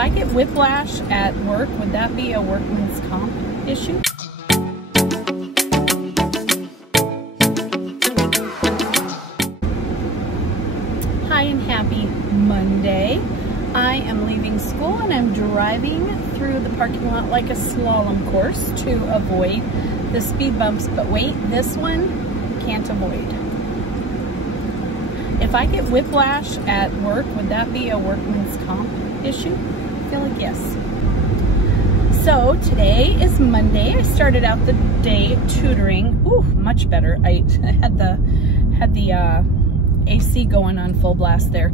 I get whiplash at work, would that be a workman's comp issue? Hi and happy Monday. I am leaving school and I'm driving through the parking lot like a slalom course to avoid the speed bumps. But wait, this one can't avoid. If I get whiplash at work, would that be a workman's comp issue? I feel like yes. So today is Monday. I started out the day tutoring. Ooh, much better. I had the AC going on full blast there.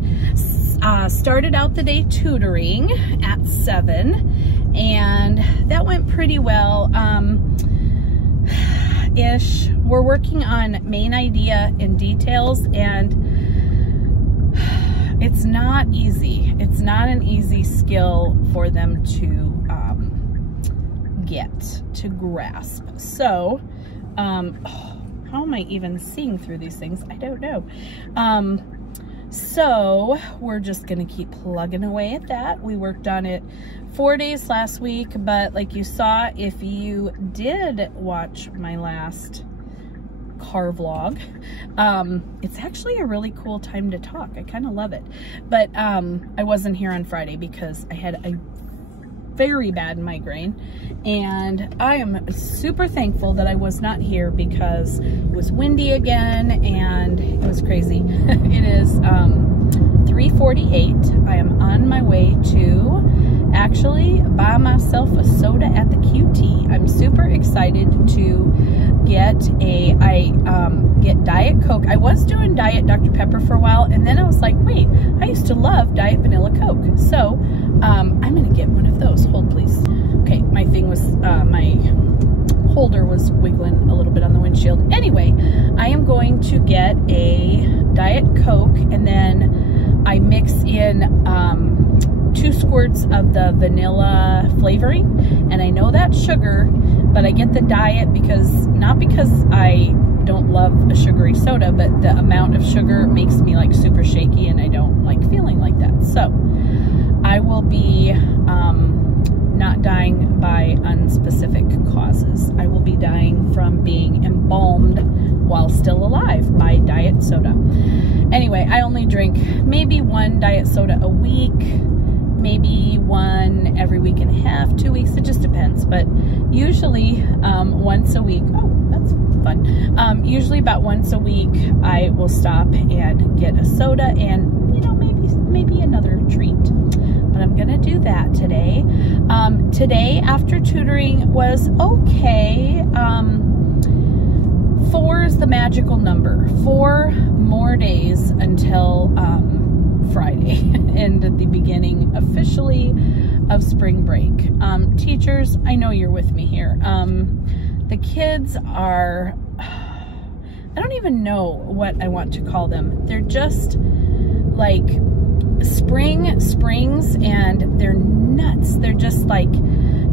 Started out the day tutoring at 7, and that went pretty well. Ish. We're working on main idea and details, and it's not easy. It's not an easy skill for them to get to grasp. So, how am I even seeing through these things? I don't know. So we're just gonna keep plugging away at that. We worked on it 4 days last week, but like you saw, if you did watch my last car vlog, it's actually a really cool time to talk. I kind of love it. But I wasn't here on Friday because I had a very bad migraine, and I am super thankful that I was not here because it was windy again and it was crazy. It is 3:48. I am on my way to actually buy myself a soda at the QT. I'm super excited to get get Diet Coke. I was doing Diet Dr. Pepper for a while, and then I was like, wait, I used to love Diet Vanilla Coke. So I'm gonna get one of those. Hold please. Okay, my thing was, my holder was wiggling a little bit on the windshield. Anyway, I am going to get a Diet Coke, and then I mix in 2 squirts of the vanilla flavoring, and I know that's sugar, but I get the diet because, not because I don't love a sugary soda, but the amount of sugar makes me like super shaky, and I don't like feeling like that. So I will be not dying by unspecific causes. I will be dying from being embalmed while still alive by diet soda. Anyway, I only drink maybe 1 diet soda a week, maybe 1 every week and a half, 2 weeks, it just depends. But usually once a week, oh, that's fun. Usually about once a week, I will stop and get a soda and, you know, maybe another treat. But I'm gonna do that today. Today after tutoring was okay. 4 is the magical number. 4 more days until Friday and the beginning officially of spring break. Teachers, I know you're with me here. The kids are, I don't even know what I want to call them. They're just like spring springs, and they're nuts. They're just like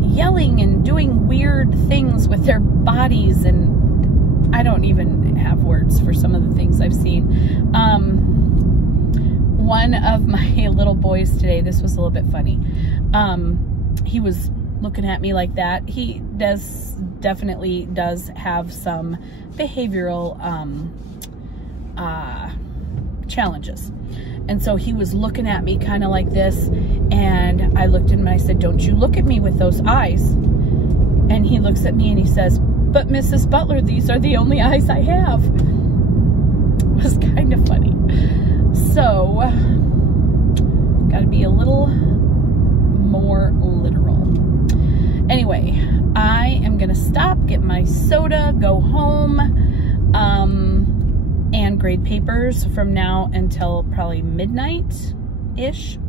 yelling and doing weird things with their bodies, and I don't even have words for some of the things I've seen. One of my little boys today, this was a little bit funny. He was looking at me like that. He definitely does have some behavioral challenges. And so he was looking at me kind of like this, and I looked at him and I said, don't you look at me with those eyes. And he looks at me and he says, but Mrs. Butler, these are the only eyes I have. It was kind of funny. So, gotta be a little more literal. Anyway, I am gonna stop, get my soda, go home, and grade papers from now until probably midnight-ish,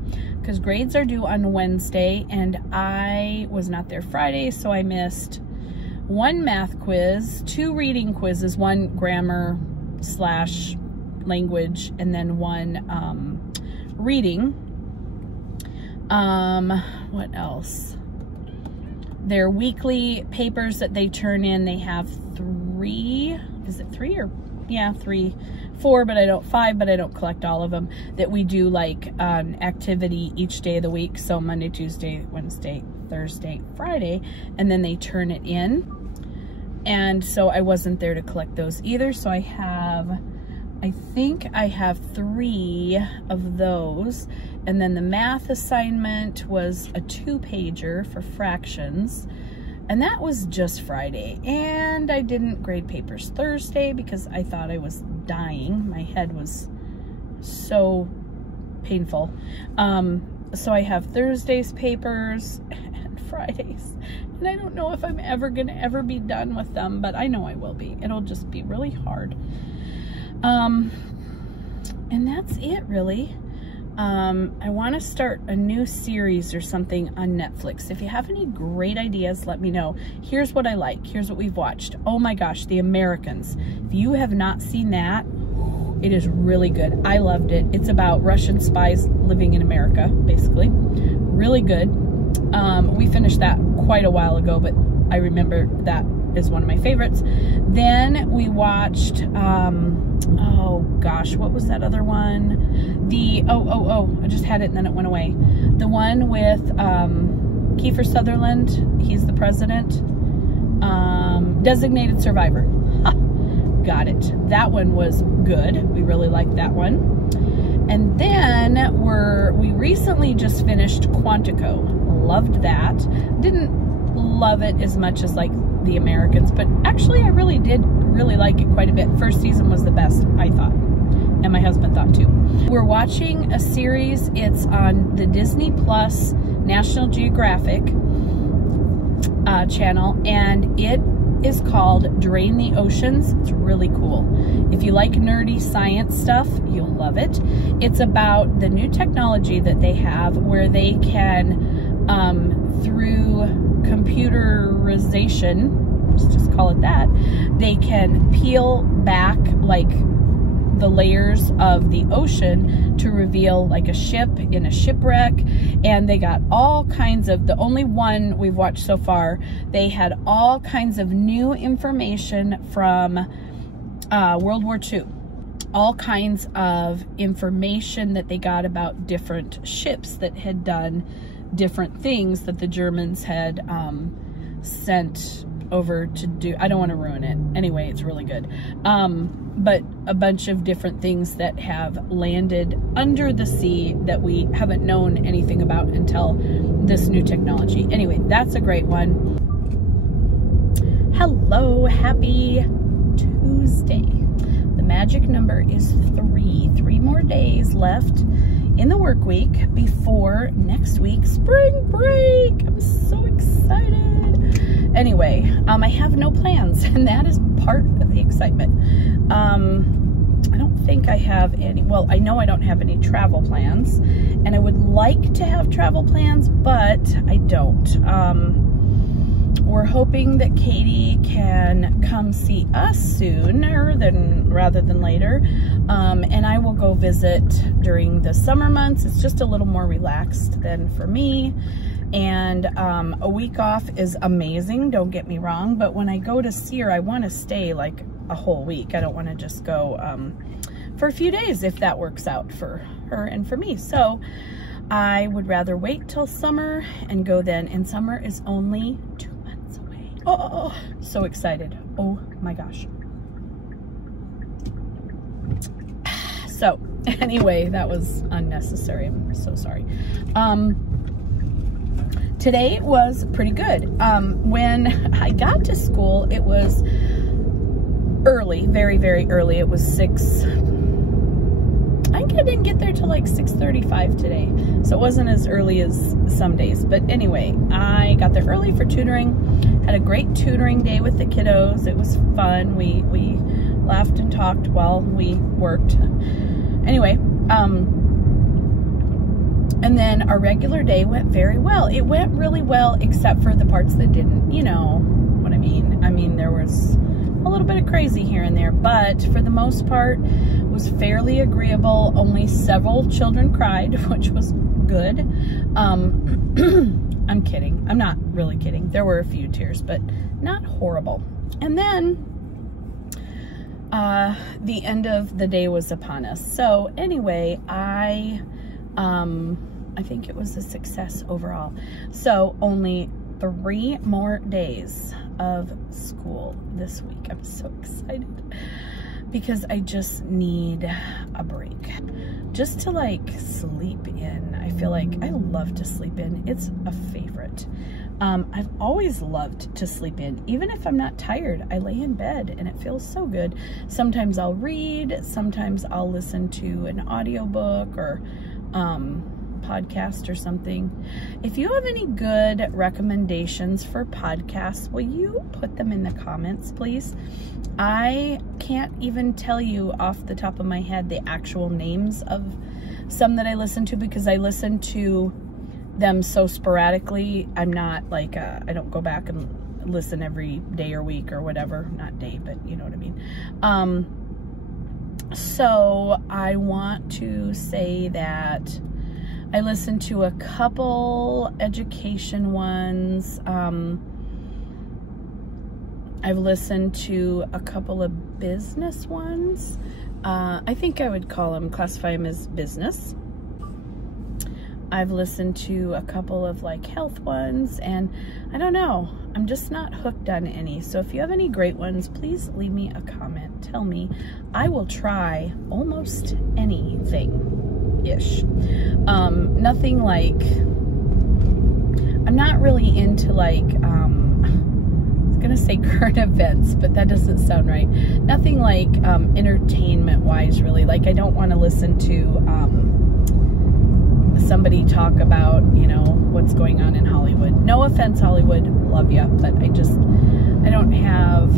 because grades are due on Wednesday, and I was not there Friday, so I missed 1 math quiz, 2 reading quizzes, 1 grammar / language, and then 1 reading. What else? Their weekly papers that they turn in, they have 3, is it 3 or 4, but I don't, 5, but I don't collect all of them, that we do like an activity each day of the week. So Monday, Tuesday, Wednesday, Thursday, Friday, and then they turn it in. And so I wasn't there to collect those either. So I think I have 3 of those. And then the math assignment was a 2-pager for fractions. And that was just Friday. And I didn't grade papers Thursday because I thought I was dying. My head was so painful. So I have Thursday's papers and Fridays. And I don't know if I'm ever gonna be done with them, but I know I will be. It'll just be really hard. And that's it, really. I want to start a new series or something on Netflix. If you have any great ideas, let me know. Here's what I like. Here's what we've watched. Oh my gosh, The Americans. If you have not seen that, it is really good. I loved it. It's about Russian spies living in America, basically. Really good. We finished that quite a while ago, but I remember that is one of my favorites. Then we watched, oh gosh, what was that other one? I just had it and then it went away. The one with Kiefer Sutherland, he's the president. Designated Survivor. Got it. That one was good. We really liked that one. And then we recently just finished Quantico. Loved that. Didn't love it as much as like The Americans, but actually I really did like it quite a bit. First season was the best, I thought, and my husband thought too. We're watching a series. It's on the Disney Plus National Geographic channel, and it is called Drain the Oceans. It's really cool. If you like nerdy science stuff, you'll love it. It's about the new technology that they have where they can, through computerization, let's just call it that, they can peel back like the layers of the ocean to reveal like a ship in a shipwreck. And they got all kinds of, the only one we've watched so far, they had all kinds of new information from World War II. All kinds of information that they got about different ships that had done different things that the Germans had sent over to do. I don't want to ruin it. Anyway, it's really good. But a bunch of different things that have landed under the sea that we haven't known anything about until this new technology. Anyway, that's a great one. Hello, happy Tuesday. The magic number is 3. 3 more days left in the work week before next week's spring break. I'm so excited. Anyway, I have no plans, and that is part of the excitement. I don't think I have any, well, I know I don't have any travel plans, and I would like to have travel plans, but I don't. We're hoping that Katie can come see us sooner rather than later, and I will go visit during the summer months. It's just a little more relaxed than for me, and a week off is amazing, don't get me wrong, but when I go to see her, I want to stay like a whole week. I don't want to just go for a few days if that works out for her and for me. So I would rather wait till summer and go then, and summer is only 2 months away. Oh, so excited. Oh my gosh. So anyway, that was unnecessary. I'm so sorry. Today was pretty good. When I got to school, it was early, very, very early. It was 6. I think I didn't get there till like 6:35 today, so it wasn't as early as some days. But anyway, I got there early for tutoring. Had a great tutoring day with the kiddos. It was fun. We laughed and talked while we worked. Anyway, and then our regular day went very well. It went really well, except for the parts that didn't. You know what I mean? I mean, there was a little bit of crazy here and there, but for the most part, it was fairly agreeable. Only several children cried, which was good. I'm kidding. I'm not really kidding. There were a few tears, but not horrible. And then the end of the day was upon us. So anyway, I think it was a success overall. So only 3 more days of school this week. I'm so excited because I just need a break just to like sleep in. I feel like I love to sleep in. It's a favorite. I've always loved to sleep in. Even if I'm not tired, I lay in bed and it feels so good. Sometimes I'll read, sometimes I'll listen to an audiobook or podcast or something. If you have any good recommendations for podcasts, will you put them in the comments, please? I can't even tell you off the top of my head the actual names of some that I listen to because I listen to them so sporadically. I'm not like, I don't go back and listen every day or week or whatever. Not day, but you know what I mean. So I want to say that I listened to a couple education ones. I've listened to a couple of business ones. I think I would classify them as business. I've listened to a couple of like health ones, and I don't know, I'm just not hooked on any. So if you have any great ones, please leave me a comment. Tell me. I will try almost anything-ish. Nothing like, I'm not really into like, I was gonna say current events, but that doesn't sound right. Nothing like entertainment-wise, really. Like, I don't want to listen to somebody talk about, you know, what's going on in Hollywood. No offense, Hollywood, love ya, but I don't have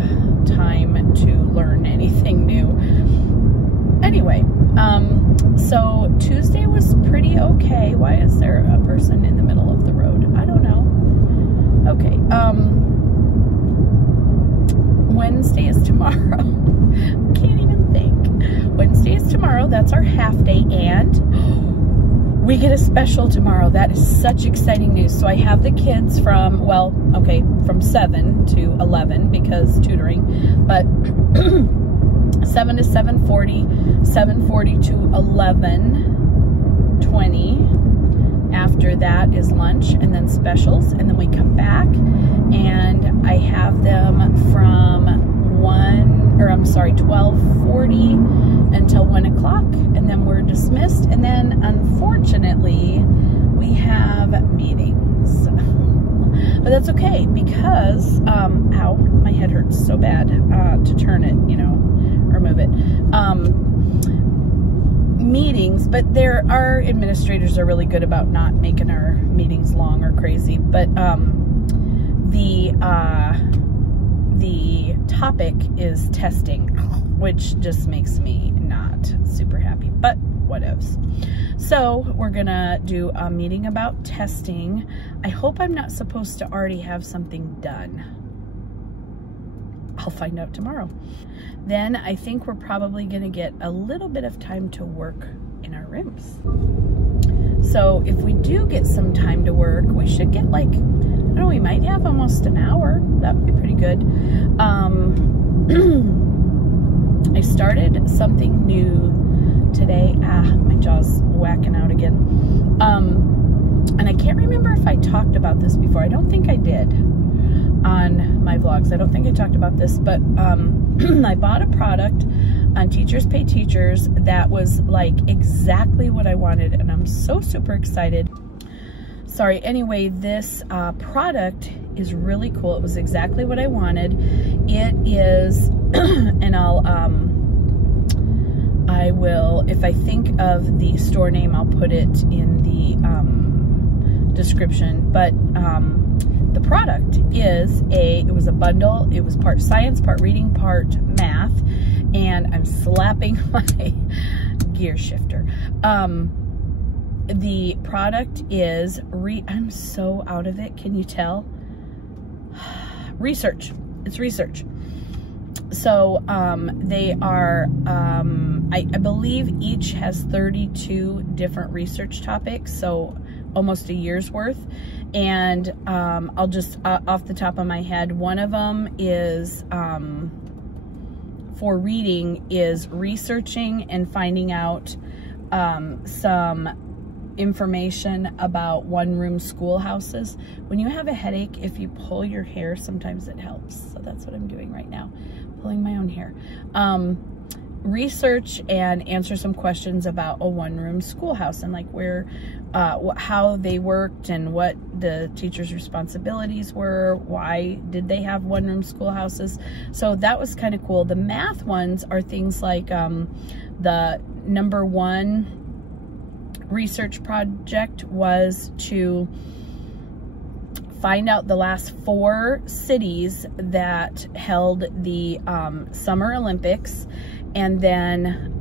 time to learn anything new. Anyway, so Tuesday was pretty okay. Why is there a person in the middle of the road? I don't know. Okay, Wednesday is tomorrow. Can't even think. Wednesday is tomorrow. That's our half day, and we get a special tomorrow. That is such exciting news. So I have the kids from, well, okay, from 7 to 11 because tutoring, but 7 to 7:40, 7:40 to 11:20. After that is lunch and then specials, and then we come back and I have them from 12:40 until 1 o'clock, and then we're dismissed. And then unfortunately we have meetings, but that's okay because ow, my head hurts so bad to turn it, you know, or move it. Meetings, but our administrators are really good about not making our meetings long or crazy, but the topic is testing, which just makes me not super happy, but whatevs. So we're gonna do a meeting about testing. I hope I'm not supposed to already have something done. I'll find out tomorrow. Then I think we're probably gonna get a little bit of time to work in our rooms. So if we do get some time to work, we should get like, I don't know, we might have almost an hour. That would be pretty good. I started something new today. My jaw's whacking out again. And I can't remember if I talked about this before. I don't think I did on my vlogs. I don't think I talked about this, but I bought a product on Teachers Pay Teachers that was like exactly what I wanted, and I'm so super excited. Sorry, anyway, this product is really cool. It was exactly what I wanted. It is, and I will, if I think of the store name, I'll put it in the description, but the product is it was a bundle. It was part science, part reading, part math, and I'm slapping my gear shifter. The product is, I'm so out of it, can you tell? Research. It's research. So they are, I believe each has 32 different research topics, so almost a year's worth. And I'll just, off the top of my head, one of them is for reading is researching and finding out some information about one-room schoolhouses. When you have a headache, if you pull your hair, sometimes it helps. So that's what I'm doing right now, pulling my own hair. Research and answer some questions about a one-room schoolhouse and like where, how they worked and what the teachers' responsibilities were. Why did they have one-room schoolhouses? So that was kind of cool. The math ones are things like the number one research project was to find out the last 4 cities that held the Summer Olympics, and then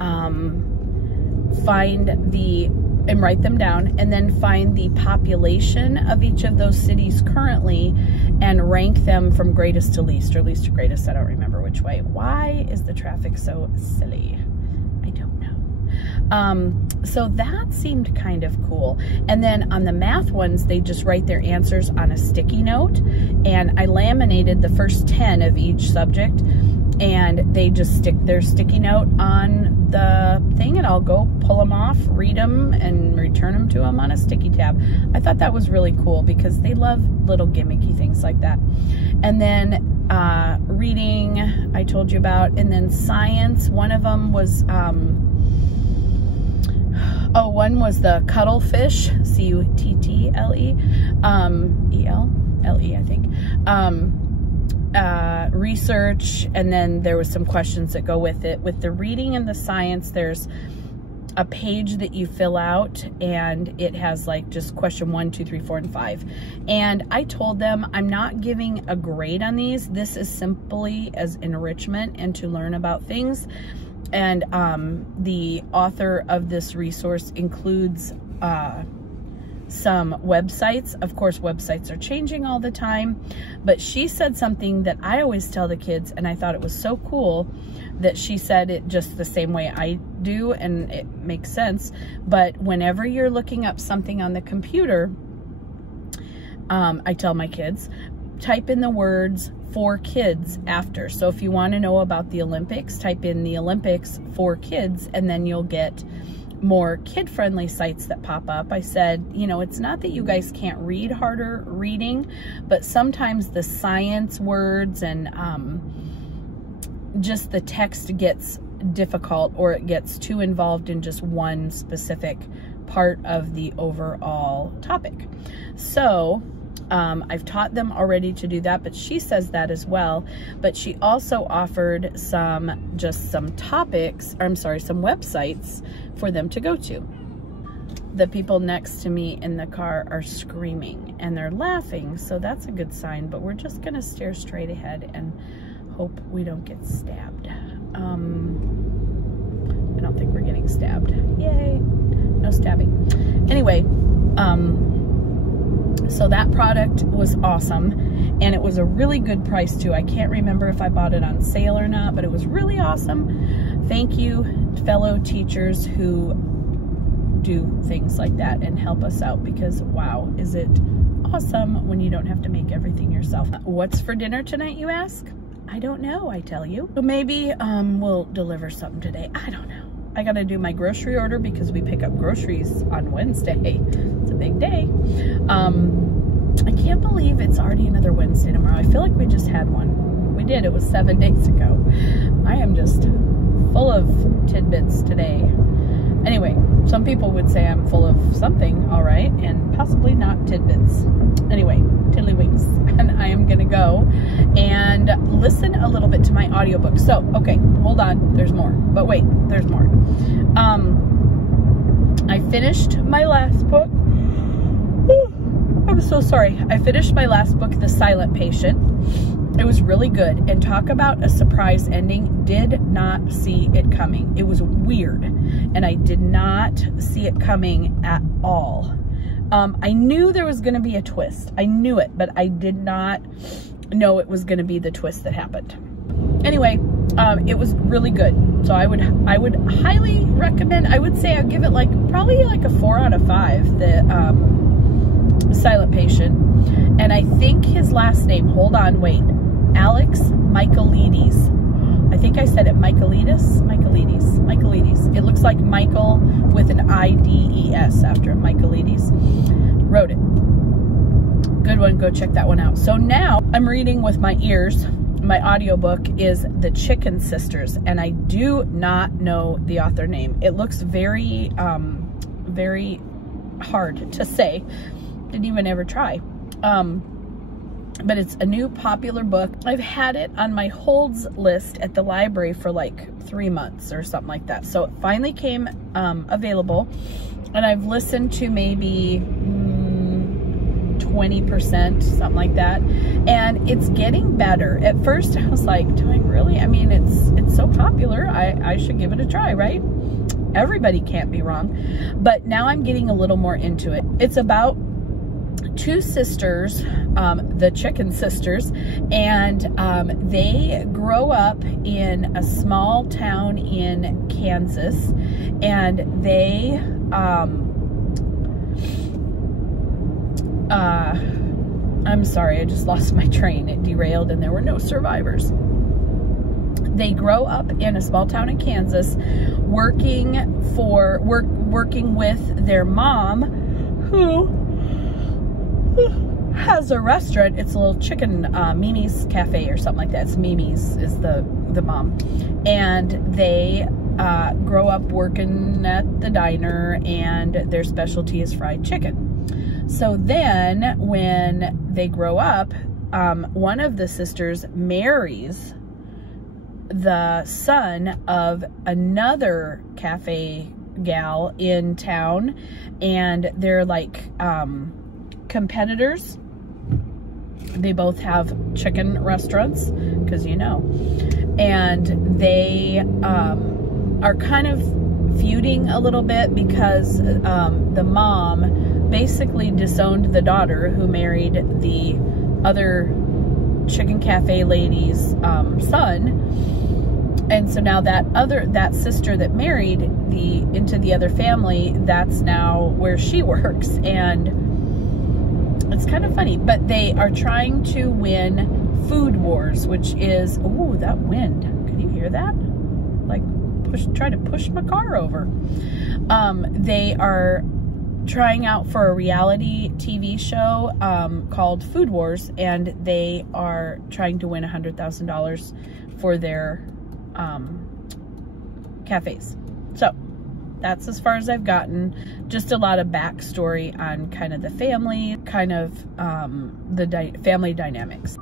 write them down, and then find the population of each of those cities currently and rank them from greatest to least, or least to greatest. I don't remember which way. Why is the traffic so silly? I don't know. So that seemed kind of cool. And then on the math ones, they just write their answers on a sticky note, and I laminated the first 10 of each subject, and they just stick their sticky note on the thing, and I'll go pull them off, read them, and return them to them on a sticky tab. I thought that was really cool because they love little gimmicky things like that. And then reading, I told you about, and then science, one of them was, one was the cuttlefish, C-U-T-T-L-E, E-L-L-E, I think. Research, and then there was some questions that go with it. With the reading and the science, there's a page that you fill out, and it has like just question 1, 2, 3, 4, and 5. And I told them I'm not giving a grade on these. This is simply as enrichment and to learn about things. And the author of this resource includes some websites. Of course, websites are changing all the time, but she said something that I always tell the kids, and I thought it was so cool that she said it just the same way I do, and it makes sense. But whenever you're looking up something on the computer, I tell my kids, type in the words "for kids" after. So if you want to know about the Olympics, type in the Olympics for kids, and then you'll get more kid-friendly sites that pop up. I said, you know, it's not that you guys can't read harder reading, but sometimes the science words and just the text gets difficult, or it gets too involved in just one specific part of the overall topic. So I've taught them already to do that, but she says that as well. But she also offered some topics, or I'm sorry, some websites for them to go to. The people next to me in the car are screaming and they're laughing, so that's a good sign, but we're just gonna stare straight ahead and hope we don't get stabbed. I don't think we're getting stabbed. Yay, no stabbing. Anyway, so that product was awesome, and it was a really good price too. I can't remember if I bought it on sale or not, but it was really awesome. Thank you, fellow teachers who do things like that and help us out, because wow, is it awesome when you don't have to make everything yourself. What's for dinner tonight, you ask? I don't know, I tell you. So maybe we'll deliver something today. I don't know. I gotta do my grocery order because we pick up groceries on Wednesday. It's a big day. I can't believe it's already another Wednesday tomorrow. I feel like we just had one. We did, it was 7 days ago. I am just full of tidbits today. Anyway, some people would say I'm full of something, all right, and possibly not tidbits. Anyway, tiddlywinks. And I am gonna go and listen a little bit to my audiobook. So, okay, hold on, there's more. But wait, there's more. I finished my last book. I'm so sorry. I finished my last book, The Silent Patient. It was really good, and talk about a surprise ending. Did not see it coming. It was weird, and I did not see it coming at all. I knew there was going to be a twist. I knew it, but I did not know it was going to be the twist that happened. Anyway, it was really good. So I would highly recommend. I would say I'd give it probably a 4 out of 5. The Silent Patient, and I think his last name. Hold on, wait. Alex Michaelides. I I think I said it, Michaelides. It looks like Michael with an I-D-E-S after it, Michaelides. Wrote it. Good one, go check that one out. So now I'm reading with my ears. My audiobook is The Chicken Sisters, and I do not know the author name. It looks very, very hard to say. Didn't even ever try. But it's a new popular book. I've had it on my holds list at the library for like 3 months or something like that. So it finally came available, and I've listened to maybe 20%, something like that, and it's getting better. At first I was like, do I really? I mean, it's so popular, I should give it a try, right? Everybody can't be wrong. But now I'm getting a little more into it. It's about two sisters, the Chicken Sisters, and they grow up in a small town in Kansas, and they I'm sorry, I just lost my train. It derailed and there were no survivors. They grow up in a small town in Kansas, working with their mom, who has a restaurant. It's a little chicken, Mimi's Cafe or something like that. It's Mimi's is the mom. And they grow up working at the diner, and their specialty is fried chicken. So then when they grow up, one of the sisters marries the son of another cafe gal in town, and they're like competitors. They both have chicken restaurants, because you know, and they are kind of feuding a little bit because the mom basically disowned the daughter who married the other chicken cafe lady's son. And so now that sister that married into the other family, that's now where she works. And it's kind of funny, but they are trying to win Food Wars, which is, oh, that wind. Can you hear that? Like try to push my car over. They are trying out for a reality TV show called Food Wars, and they are trying to win $100,000 for their cafes. So that's as far as I've gotten. Just a lot of backstory on kind of the family, kind of the family dynamics.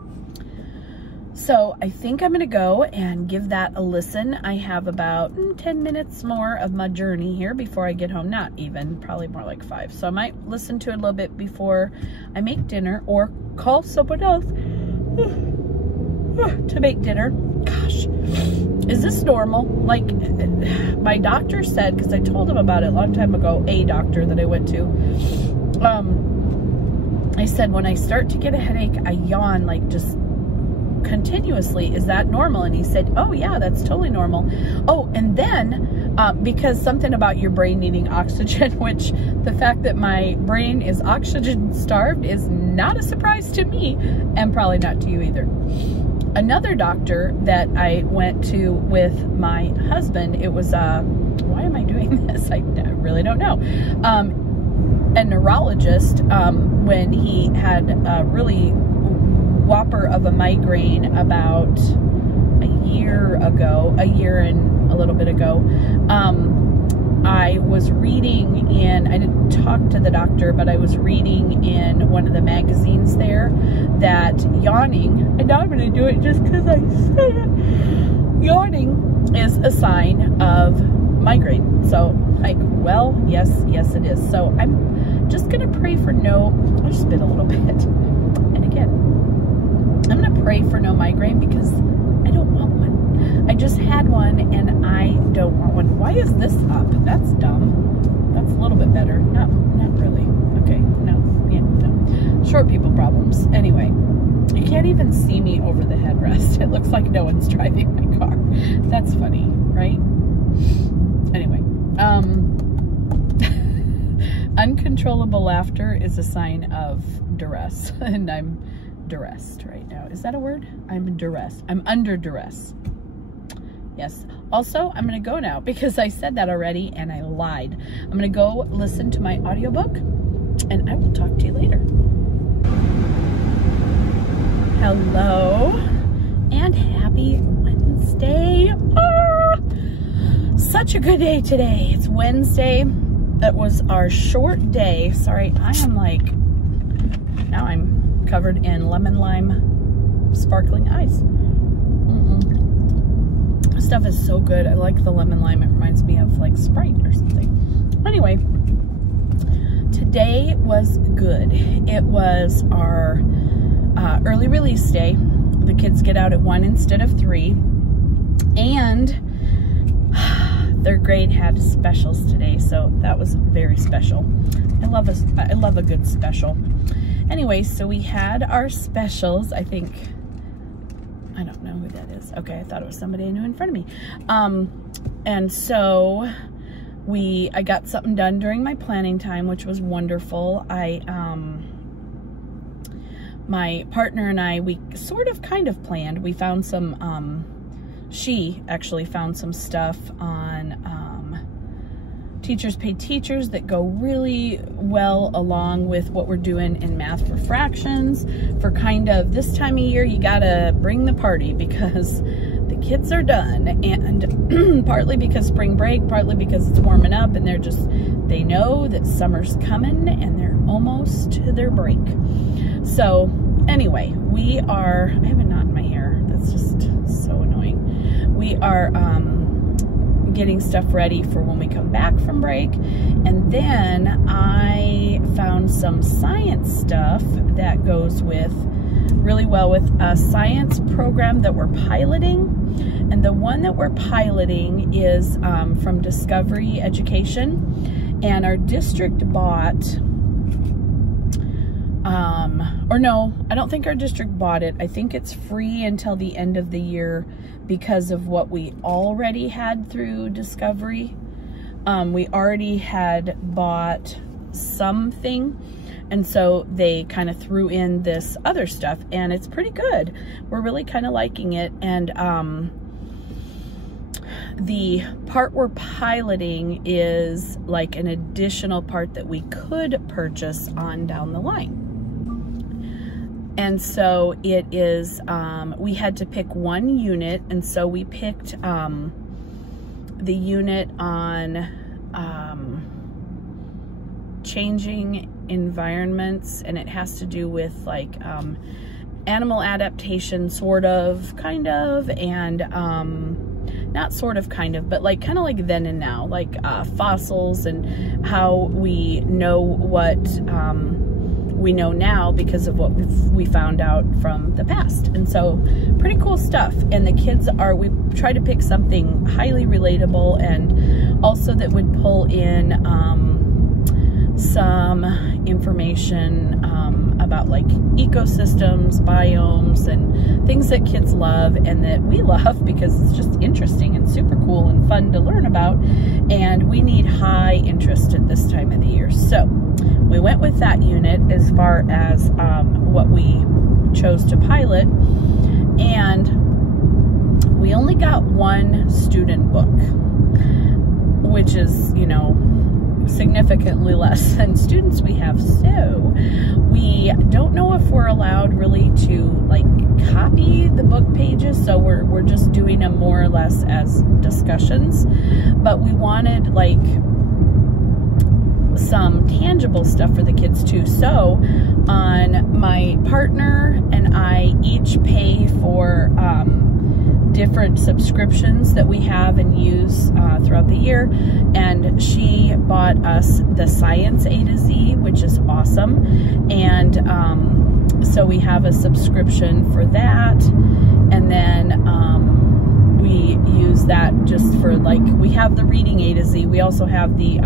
So I think I'm gonna go and give that a listen. I have about 10 minutes more of my journey here before I get home. Not even, probably more like 5. So I might listen to it a little bit before I make dinner, or call someone else to make dinner. Gosh, is this normal? Like, my doctor said, because I told him about it a long time ago, a doctor that I went to, I said, when I start to get a headache, I yawn, like, just continuously. Is that normal? And he said, oh yeah, that's totally normal. Oh, and then because something about your brain needing oxygen, which the fact that my brain is oxygen starved is not a surprise to me, and probably not to you either. Another doctor that I went to with my husband, it was why am I doing this? I really don't know. A neurologist, when he had a really whopper of a migraine about a year and a little bit ago, I was reading in, I didn't talk to the doctor, but I was reading in one of the magazines there that yawning, and now I'm going to do it just because I said it, yawning is a sign of migraine. So, like, well, yes it is. So I'm just going to pray for I'll just spit a little bit. And again, I'm going to pray for no migraine, because I don't want one. I just had one and I don't want one. Why is this up? That's dumb. That's a little bit better. No, not really. Okay, no. Yeah, no. Short people problems. Anyway, you can't even see me over the headrest. It looks like no one's driving my car. That's funny, right? Anyway, uncontrollable laughter is a sign of duress, and I'm duressed right now. Is that a word? I'm duress. I'm under duress. Yes. Also, I'm going to go now because I said that already and I lied. I'm going to go listen to my audiobook and I will talk to you later. Hello and happy Wednesday. Such a good day today. It's Wednesday. It was our short day. Sorry, I am like, now I'm covered in lemon lime sparkling ice. Stuff is so good. I like the lemon lime. It reminds me of like Sprite or something. Anyway, today was good. It was our early release day. The kids get out at 1 instead of 3, and their grade had specials today, so that was very special. I love a good special. Anyway, so we had our specials. I don't know who that is. Okay, I thought it was somebody I knew in front of me. And so I got something done during my planning time, which was wonderful. My partner and I, we sort of kind of planned. We found some, she actually found some stuff on Teachers Pay Teachers that go really well along with what we're doing in Math for Fractions. For kind of this time of year, you gotta bring the party because the kids are done, and partly because spring break, partly because it's warming up and they know that summer's coming and they're almost to their break. So anyway, I have a knot in my hair. That's just so annoying. We are getting stuff ready for when we come back from break. And then I found some science stuff that goes really well with a science program that we're piloting. And the one that we're piloting is from Discovery Education. And our district bought, or no, I don't think our district bought it. I think it's free until the end of the year because of what we already had through Discovery. We already had bought something, and so they kind of threw in this other stuff, and it's pretty good. We're really kind of liking it, and the part we're piloting is like an additional part that we could purchase on down the line. And so it is, we had to pick one unit, and so we picked the unit on changing environments, and it has to do with like animal adaptation, sort of, kind of, and not sort of, kind of, but like kind of like then and now, like fossils and how we know what we know now because of what we found out from the past. And so pretty cool stuff. And the kids we try to pick something highly relatable and also that would pull in some information about like ecosystems, biomes, and things that kids love and that we love because it's just interesting and super cool and fun to learn about. And we need high interest at this time of the year. So we went with that unit as far as what we chose to pilot, and we only got one student book, which is, you know, significantly less than students we have. So we don't know if we're allowed really to like copy the book pages, so we're just doing them more or less as discussions, but we wanted like some tangible stuff for the kids too. So my partner and I each pay for different subscriptions that we have and use throughout the year, and she bought us the Science A to Z, which is awesome. And so we have a subscription for that, and then we use that just for like, we have the Reading A to Z. We also have the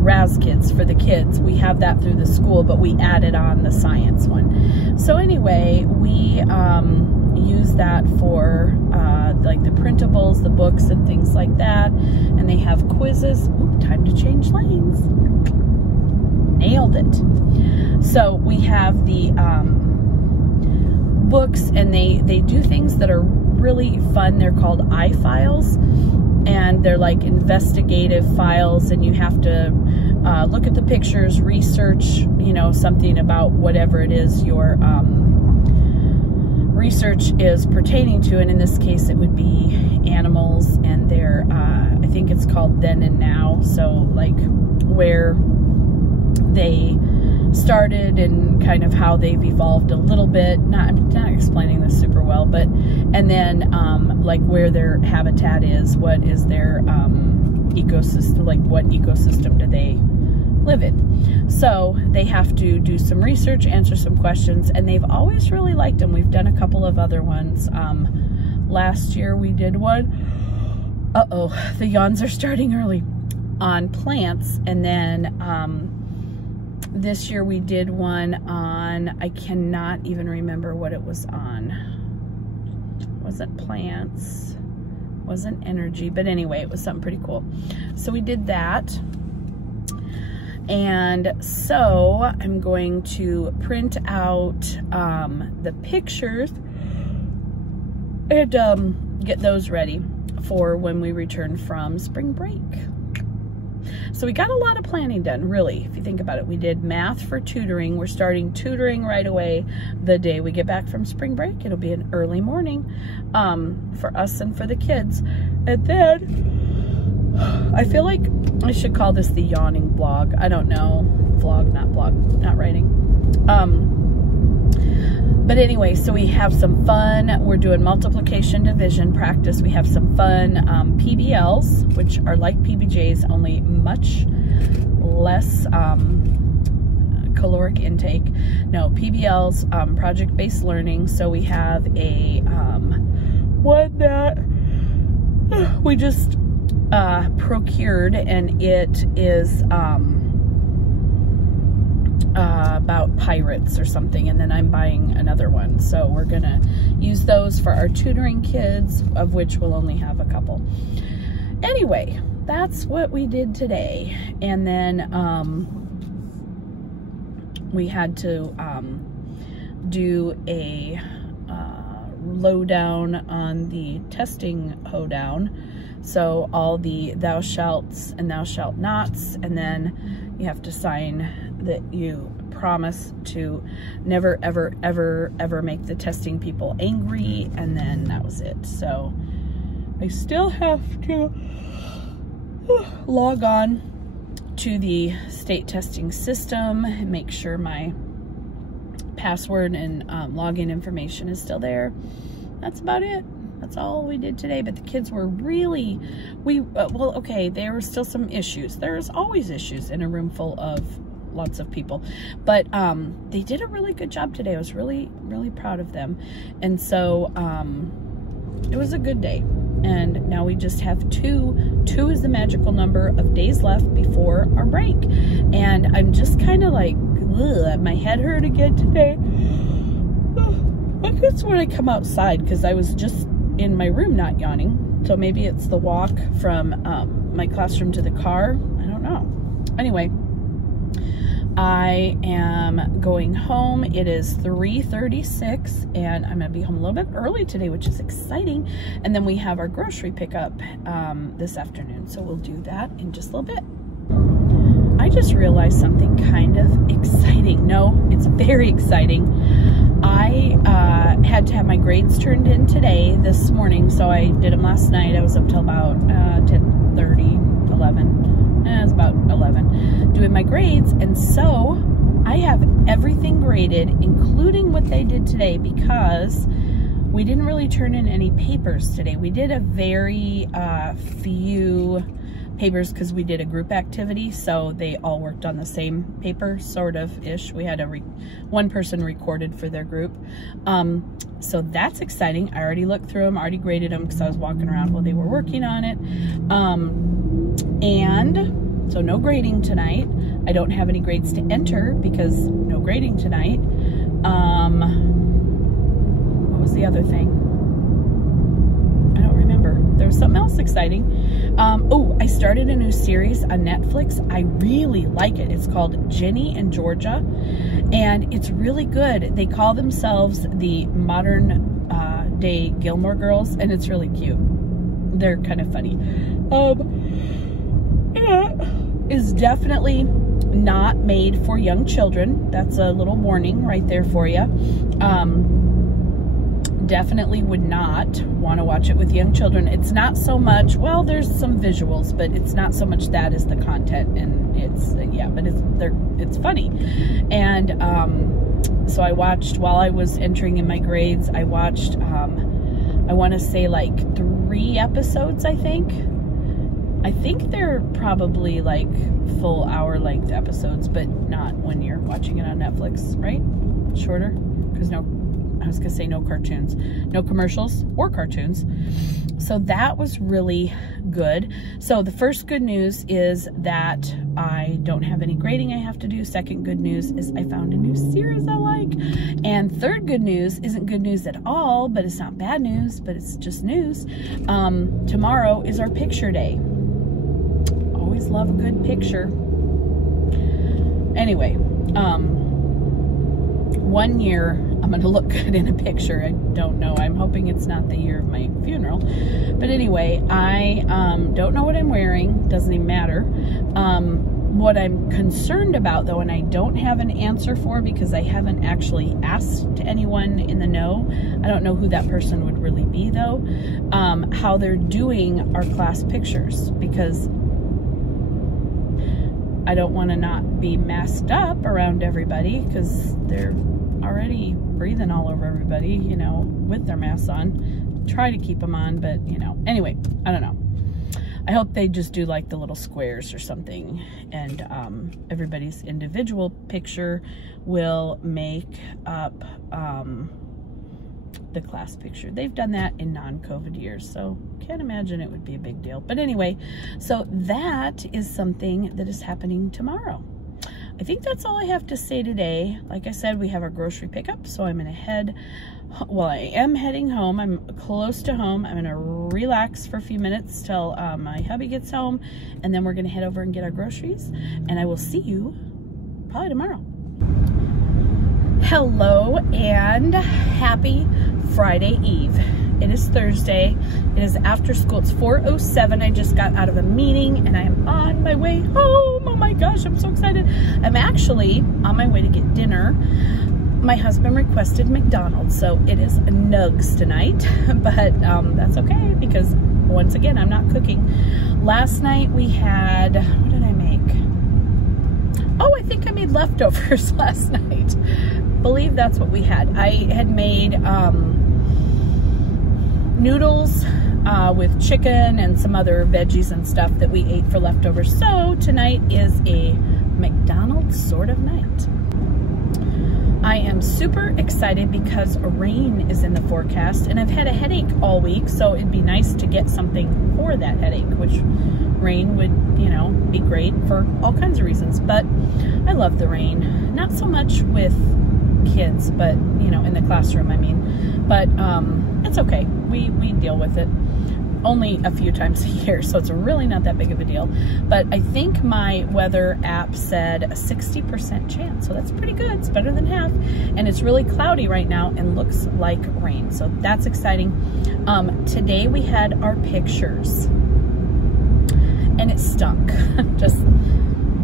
Raz Kids for the kids. We have that through the school, but we added on the science one. So anyway, we use that for like the printables, the books, and things like that. And they have quizzes. Oop, time to change lanes. Nailed it. So we have the books, and they do things that are really fun. They're called I-files, and they're like investigative files, and you have to look at the pictures, research, you know, something about whatever it is your research is pertaining to, and in this case it would be animals and their I think it's called then and now, so like where they started and kind of how they've evolved a little bit. I'm not explaining this super well, but and then like where their habitat is, what is their ecosystem, like what ecosystem do they live in. So they have to do some research, answer some questions, and they've always really liked them. We've done a couple of other ones. Last year we did one, the yawns are starting early, on plants, and then this year we did one on, I cannot even remember what it was on. Wasn't plants, wasn't energy, but anyway, it was something pretty cool. So we did that. And so I'm going to print out the pictures and get those ready for when we return from spring break. So we got a lot of planning done, really, if you think about it. We did math for tutoring. We're starting tutoring right away the day we get back from spring break. It'll be an early morning for us and for the kids. And then I feel like I should call this the yawning blog. I don't know. Vlog, not blog, not writing. But anyway, so we have some fun. We're doing multiplication division practice. We have some fun PBLs, which are like PBJs, only much less caloric intake. No, PBLs, project-based learning. So we have a one that we just procured, and it is about pirates or something, and then I'm buying another one. So we're gonna use those for our tutoring kids, of which we'll only have a couple. Anyway, that's what we did today. And then we had to do a lowdown on the testing hoedown. So all the thou shalts and thou shalt nots, and then you have to sign that you promise to never, ever, ever, ever make the testing people angry, and then that was it. So I still have to log on to the state testing system and make sure my password and login information is still there. That's about it. That's all we did today. But the kids were really, well, okay, there were still some issues. There's always issues in a room full of lots of people, but they did a really good job today. I was really, really proud of them. And so it was a good day. And now we just have two is the magical number of days left before our break. And I'm just kind of like, ugh, my head hurt again today. I guess when I come outside, because I was just in my room not yawning. So maybe it's the walk from my classroom to the car. I don't know. Anyway, I am going home. It is 3:36, and I'm gonna be home a little bit early today, which is exciting. And then we have our grocery pickup this afternoon, so we'll do that in just a little bit. I just realized something kind of exciting. No, it's very exciting. I had to have my grades turned in today, this morning, so I did them last night. I was up till about 10:30, 11. It was about 11, doing my grades, and so I have everything graded, including what they did today, because we didn't really turn in any papers today. We did a very few papers because we did a group activity, so they all worked on the same paper, sort of ish. We had one person recorded for their group, so that's exciting. I already looked through them, already graded them because I was walking around while they were working on it. And so no grading tonight. I don't have any grades to enter because no grading tonight. What was the other thing? I don't remember. There was something else exciting. Oh, I started a new series on Netflix. I really like it. It's called Ginny and Georgia, and it's really good. They call themselves the modern day Gilmore Girls, and it's really cute. They're kind of funny. It is definitely not made for young children. That's a little warning right there for you. Definitely would not want to watch it with young children. It's not so much, well, there's some visuals, but it's not so much that as the content, and it's, yeah, but it's funny. And so I watched, while I was entering in my grades, I watched, I want to say like 3 episodes, I think. I think they're probably like full hour-length episodes, but not when you're watching it on Netflix, right? Shorter, because I was gonna say no cartoons, no commercials or cartoons. So that was really good. So the first good news is that I don't have any grading I have to do. Second good news is I found a new series I like. And third good news isn't good news at all, but it's not bad news, but it's just news. Tomorrow is our picture day. Always love a good picture. Anyway, 1 year, I'm going to look good in a picture. I don't know. I'm hoping it's not the year of my funeral. But anyway, I don't know what I'm wearing. Doesn't even matter. What I'm concerned about, though, and I don't have an answer for because I haven't actually asked anyone in the know. I don't know who that person would really be, though. How they're doing our class pictures, because I don't want to not be masked up around everybody, because they're already breathing all over everybody, you know, with their masks on. Try to keep them on, but, you know, anyway, I don't know. I hope they just do like the little squares or something, and everybody's individual picture will make up the class picture. They've done that in non-COVID years, so can't imagine it would be a big deal. But anyway, so that is something that is happening tomorrow. I think that's all I have to say today. Like I said, we have our grocery pickup, so I'm gonna head, well, I am heading home. I'm close to home. I'm gonna relax for a few minutes till my hubby gets home, and then we're gonna head over and get our groceries, and I will see you probably tomorrow. Hello and happy Friday Eve. It is Thursday. It is after school. It's 4:07. I just got out of a meeting and I am on my way home. Oh my gosh, I'm so excited. I'm actually on my way to get dinner. My husband requested McDonald's, so it is nugs tonight, but that's okay because once again, I'm not cooking. Last night we had, what did I make? Oh, I think I made leftovers last night. I believe that's what we had. I had made noodles with chicken and some other veggies and stuff that we ate for leftovers. So tonight is a McDonald's sort of night. I am super excited because rain is in the forecast, and I've had a headache all week, so it'd be nice to get something for that headache, which rain would, you know, be great for all kinds of reasons. But I love the rain. Not so much with kids, but, you know, in the classroom, I mean. But it's okay. We deal with it only a few times a year, so it's really not that big of a deal. But I think my weather app said a 60% chance, so that's pretty good. It's better than half, and it's really cloudy right now and looks like rain, so that's exciting. Today we had our pictures, and it stunk. Just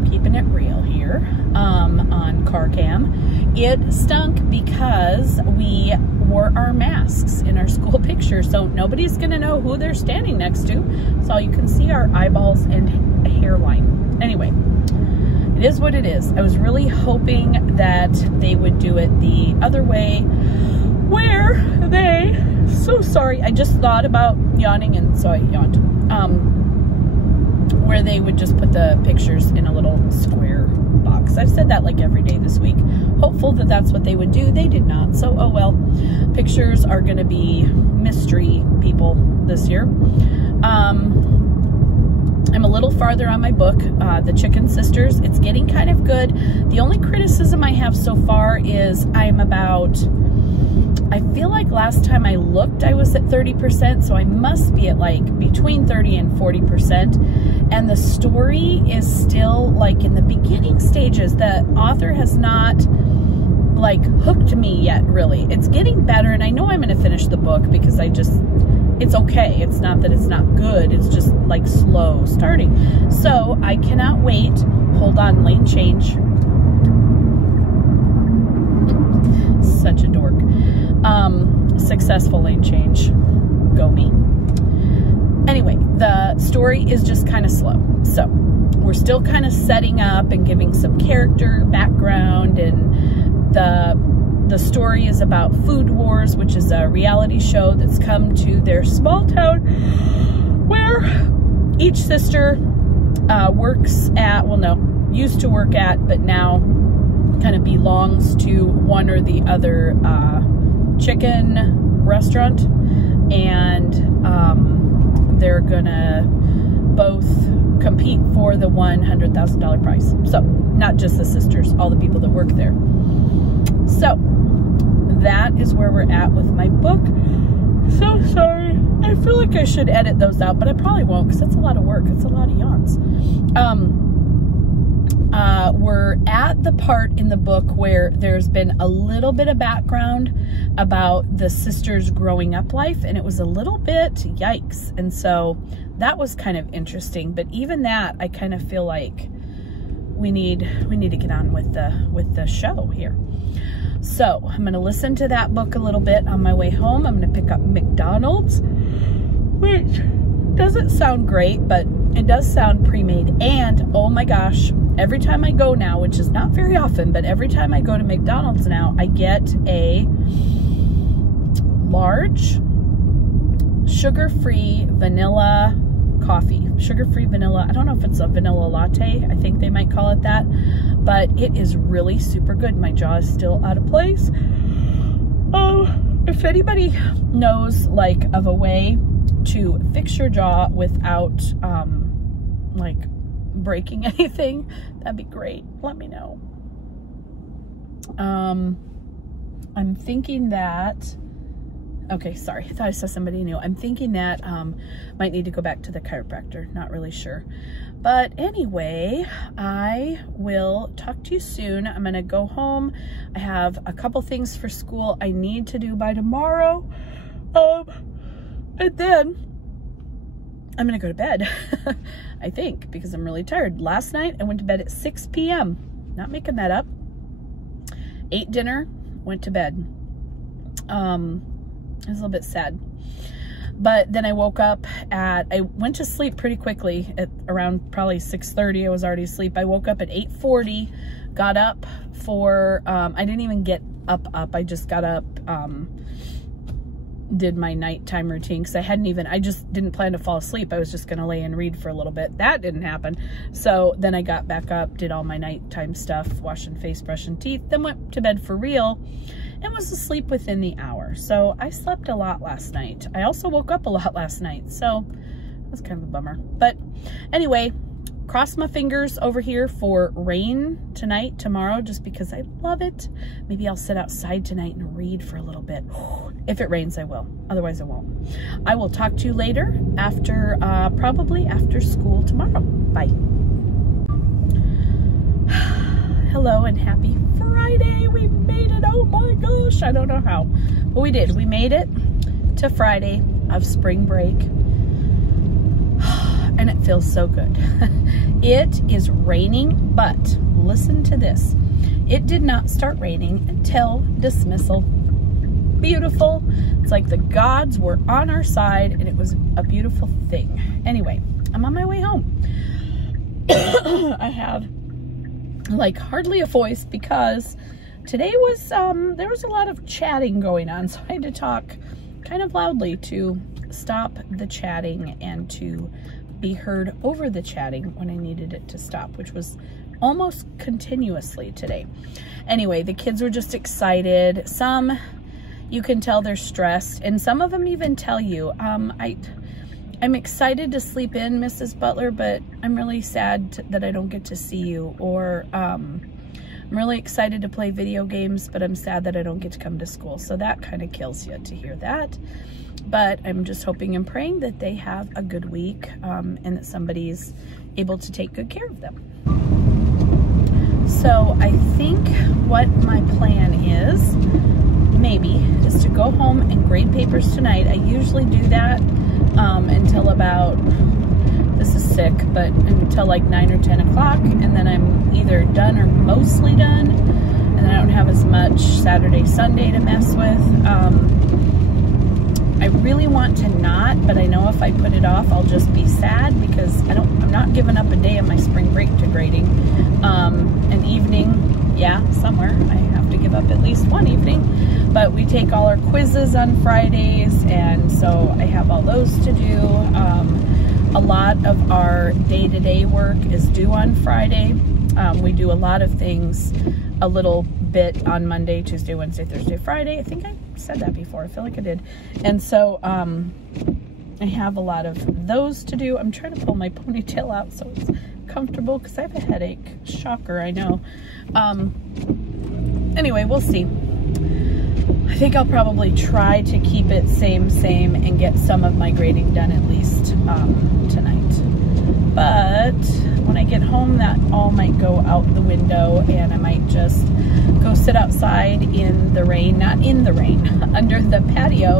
keeping it real here on car cam. It stunk because we wore our masks in our school picture, so nobody's gonna know who they're standing next to, so all you can see are eyeballs and a hairline. Anyway, it is what it is. I was really hoping that they would do it the other way, where they, so sorry, I just thought about yawning, and so I yawned, where they would just put the pictures in a little square box. I've said that like every day this week. Hopeful that that's what they would do. They did not, so oh well. Pictures are gonna be mystery people this year. I'm a little farther on my book, The Chicken Sisters. It's getting kind of good. The only criticism I have so far is I'm about, I feel like last time I looked I was at 30%, so I must be at like between 30 and 40%, and the story is still like in the beginning stages. The author has not like hooked me yet, really. It's getting better, and I know I'm going to finish the book because it's okay. It's not that it's not good. It's just like slow starting. So I cannot wait. Hold on, lane change. Such a dork. Successful lane change. Go me. Anyway, the story is just kind of slow. So we're still kind of setting up and giving some character background, and the story is about Food Wars, which is a reality show that's come to their small town where each sister works at, well, no, used to work at, but now kind of belongs to one or the other chicken restaurant, and they're gonna both compete for the $100,000 prize. So not just the sisters, all the people that work there. So that is where we're at with my book. So sorry. I feel like I should edit those out, but I probably won't because that's a lot of work. It's a lot of yawns. We're at the part in the book where there's been a little bit of background about the sisters' growing up life, and it was a little bit yikes. And so that was kind of interesting. But even that, I kind of feel like we need to get on with the show here. So I'm going to listen to that book a little bit on my way home. I'm going to pick up McDonald's, which doesn't sound great, but it does sound pre-made. And oh my gosh, every time I go now, which is not very often, but every time I go to McDonald's now, I get a large sugar-free vanilla coffee. Sugar-free vanilla. I don't know if it's a vanilla latte. I think they might call it that. But it is really super good. My jaw is still out of place. If anybody knows like of a way to fix your jaw without like breaking anything, that'd be great. Let me know. I'm thinking that, okay, sorry, I thought I saw somebody new. I'm thinking that might need to go back to the chiropractor. Not really sure. But anyway, I will talk to you soon. I'm gonna go home. I have a couple things for school I need to do by tomorrow. And then I'm gonna go to bed, I think, because I'm really tired. Last night, I went to bed at 6 p.m. Not making that up. Ate dinner, went to bed. It was a little bit sad. But then I woke up I went to sleep pretty quickly at around probably 6:30. I was already asleep. I woke up at 8:40, got up for, I didn't even get up. I just got up, did my nighttime routine because I just didn't plan to fall asleep. I was just going to lay and read for a little bit. That didn't happen. So then I got back up, did all my nighttime stuff, washing face, brushing teeth, then went to bed for real and was asleep within the hour. So I slept a lot last night. I also woke up a lot last night. So it was kind of a bummer. But anyway, cross my fingers over here for rain tonight, tomorrow, just because I love it. Maybe I'll sit outside tonight and read for a little bit. If it rains, I will. Otherwise, I won't. I will talk to you later after, probably after school tomorrow. Bye. Hello and happy Friday. We made it. Oh my gosh. I don't know how, but we did. We made it to Friday of spring break. And it feels so good. It is raining, but listen to this. It did not start raining until dismissal. Beautiful. It's like the gods were on our side, and it was a beautiful thing. Anyway, I'm on my way home. I have like hardly a voice because today was, there was a lot of chatting going on, so I had to talk kind of loudly to stop the chatting and to be heard over the chatting when I needed it to stop, which was almost continuously today. Anyway, the kids were just excited. Some, you can tell they're stressed, and some of them even tell you, I'm excited to sleep in, Mrs. Butler, but I'm really sad that I don't get to see you. Or I'm really excited to play video games, but I'm sad that I don't get to come to school. So that kind of kills you to hear that. But I'm just hoping and praying that they have a good week, and that somebody's able to take good care of them. So I think what my plan go home and grade papers tonight. I usually do that until about, this is sick, but until like 9 or 10 o'clock, and then I'm either done or mostly done, and then I don't have as much Saturday, Sunday to mess with. I really want to not, but I know if I put it off, I'll just be sad because I'm not giving up a day of my spring break to grading. An evening, yeah, somewhere. I have to give up at least one evening, but we take all our quizzes on Fridays, and so I have all those to do. A lot of our day-to-day work is due on Friday. We do a lot of things a little bit on Monday, Tuesday, Wednesday, Thursday, Friday. I think I said that before. I feel like I did. And so I have a lot of those to do. I'm trying to pull my ponytail out so it's comfortable because I have a headache. Shocker, I know. Anyway, we'll see. I think I'll probably try to keep it same and get some of my grading done at least tonight. But when I get home, that all might go out the window, and I might just go sit outside in the rain, not in the rain, under the patio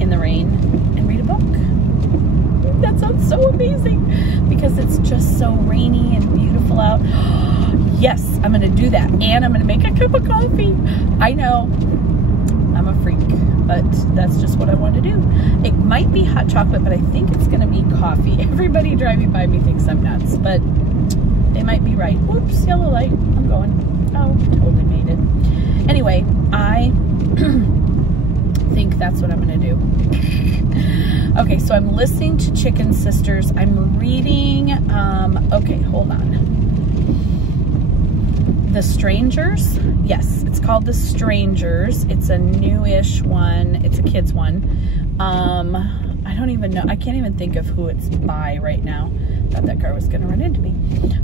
in the rain, and read a book. That sounds so amazing because it's just so rainy and beautiful out. Yes, I'm gonna do that, and I'm gonna make a cup of coffee. I know, I'm a freak, but that's just what I want to do. It might be hot chocolate, but I think it's gonna be coffee. Everybody driving by me thinks I'm nuts, but they might be right. Whoops, yellow light, I'm going. Oh, totally made it. Anyway, I think that's what I'm gonna do. Okay, so I'm listening to Chicken Sisters. I'm reading, okay, hold on. The Strangers. Yes, it's called The Strangers. It's a newish one. It's a kid's one. I don't even know. I can't even think of who it's by right now. Thought that car was gonna run into me.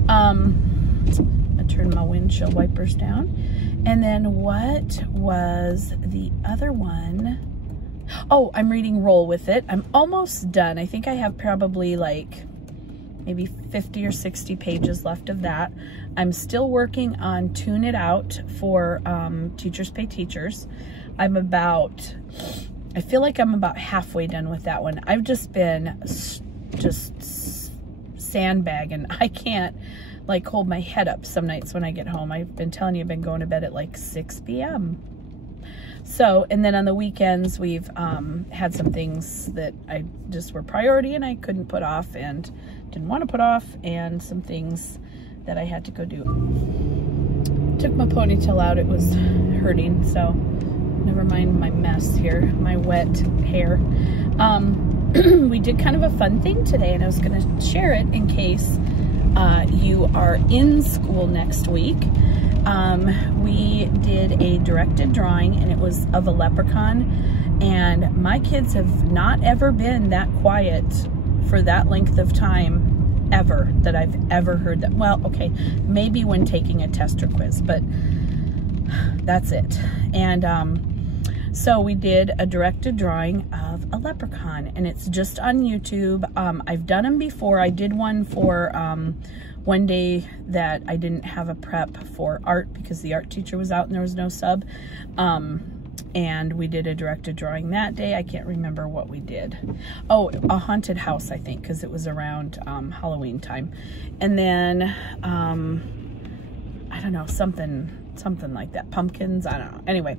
I turned my windshield wipers down. And then what was the other one? Oh, I'm reading Roll With It. I'm almost done. I think I have probably like maybe 50 or 60 pages left of that. I'm still working on Tune It Out for Teachers Pay Teachers. I feel like I'm about halfway done with that one. I've just been sandbagging. I can't like hold my head up some nights when I get home. I've been telling you, I've been going to bed at like 6 p.m. So, and then on the weekends, we've had some things that I just were priority and I couldn't put off and didn't want to put off, and some things that I had to go do. Took my ponytail out, it was hurting, so never mind my mess here, my wet hair. We did kind of a fun thing today, and I was going to share it in case you are in school next week. We did a directed drawing, and it was of a leprechaun, and my kids have not ever been that quiet for that length of time ever that I've ever heard that. Well, okay, maybe when taking a test or quiz, but that's it. And so we did a directed drawing of a leprechaun, and it's just on YouTube. I've done them before. I did one for one day that I didn't have a prep for art because the art teacher was out and there was no sub. And we did a directed drawing that day. I can't remember what we did. Oh, a haunted house, I think, because it was around Halloween time. And then, I don't know, something like that. Pumpkins, I don't know. Anyway,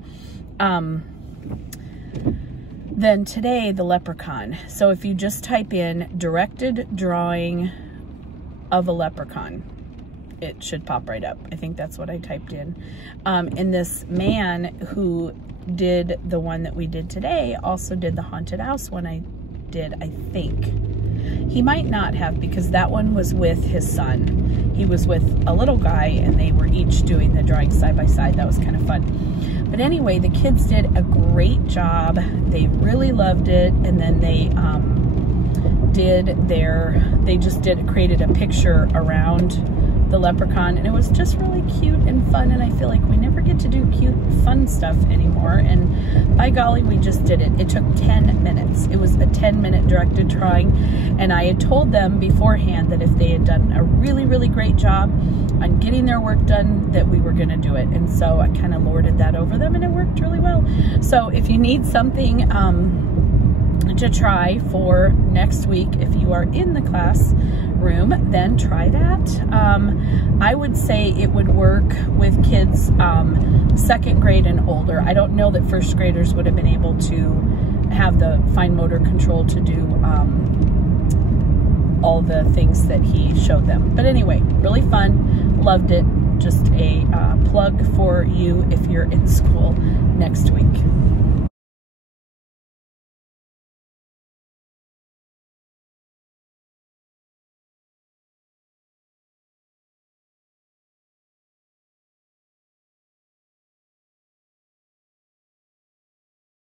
then today, the leprechaun. So if you just type in directed drawing of a leprechaun, it should pop right up. I think that's what I typed in. And this man who did the one that we did today also did the haunted house one I did, I think. He might not have, because that one was with his son. He was with a little guy, and they were each doing the drawing side by side. That was kind of fun. But anyway, the kids did a great job. They really loved it. And then they created a picture around the leprechaun, and it was just really cute and fun, and I feel like we never get to do cute, fun stuff anymore, and by golly, we just did it. It took 10 minutes. It was a 10-minute directed drawing, and I had told them beforehand that if they had done a really, really great job, on getting their work done, that we were going to do it. And so I kind of lorded that over them, and it worked really well. So if you need something to try for next week, if you are in the classroom, then try that. I would say it would work with kids 2nd grade and older. I don't know that 1st graders would have been able to have the fine motor control to do all the things that he showed them. But anyway, really fun, loved it. Just a plug for you if you're in school